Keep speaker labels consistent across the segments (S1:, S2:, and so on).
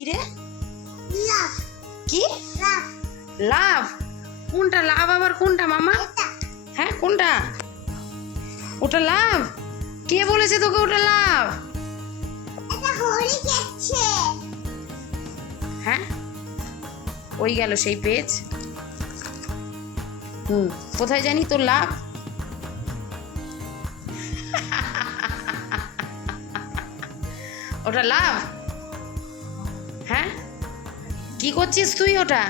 S1: রে
S2: লাভ।
S1: কি?
S2: লাভ।
S1: কোনটা লাভ আবার কোনটা মামা? হ্যাঁ কোনটা? ওটা লাভ? কে বলেছে তোকে ওটা লাভ? হ্যাঁ? ওই গেল সেই পেজ। হুম কোথায় জানি তোর লাভ? ওটা লাভ? কি করছিস তুই ওটা?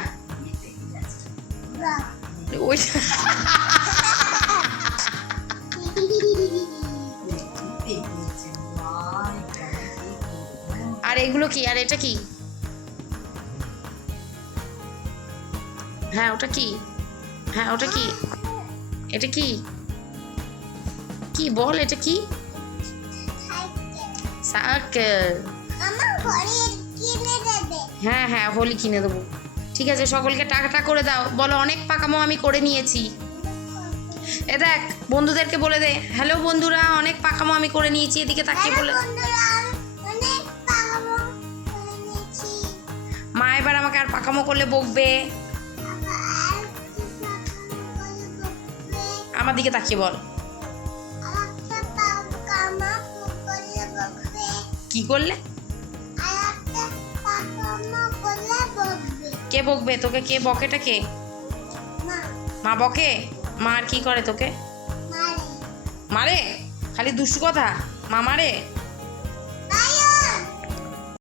S1: ওই আর এগুলো কি? আর এটা কি? হ্যাঁ ওটা কি? হ্যাঁ ওটা কি? এটা কি? কি বল এটা কি? সাইকেল।
S2: আমার ঘরে
S1: হ্যাঁ হ্যাঁ হোলি কিনে দেবো। ঠিক আছে সকলকে টাকাটা করে দাও। বলো অনেক পাকামো আমি করে নিয়েছি। এ দেখ বন্ধুদেরকে বলে দে। হ্যালো বন্ধুরা অনেক পাকামো আমি করে নিয়েছি এদিকে তাকিয়ে বলে মা এবার আমাকে আর পাকামো করলে বকবে। আমার দিকে তাকিয়ে বল। কি করলে? কে বকবে? তোকে কে বকেটা কে? মা বকে? মা আর কি করে তোকে?
S2: মারে।
S1: মারে? খালি দুষ্টু কথা? মা মারে?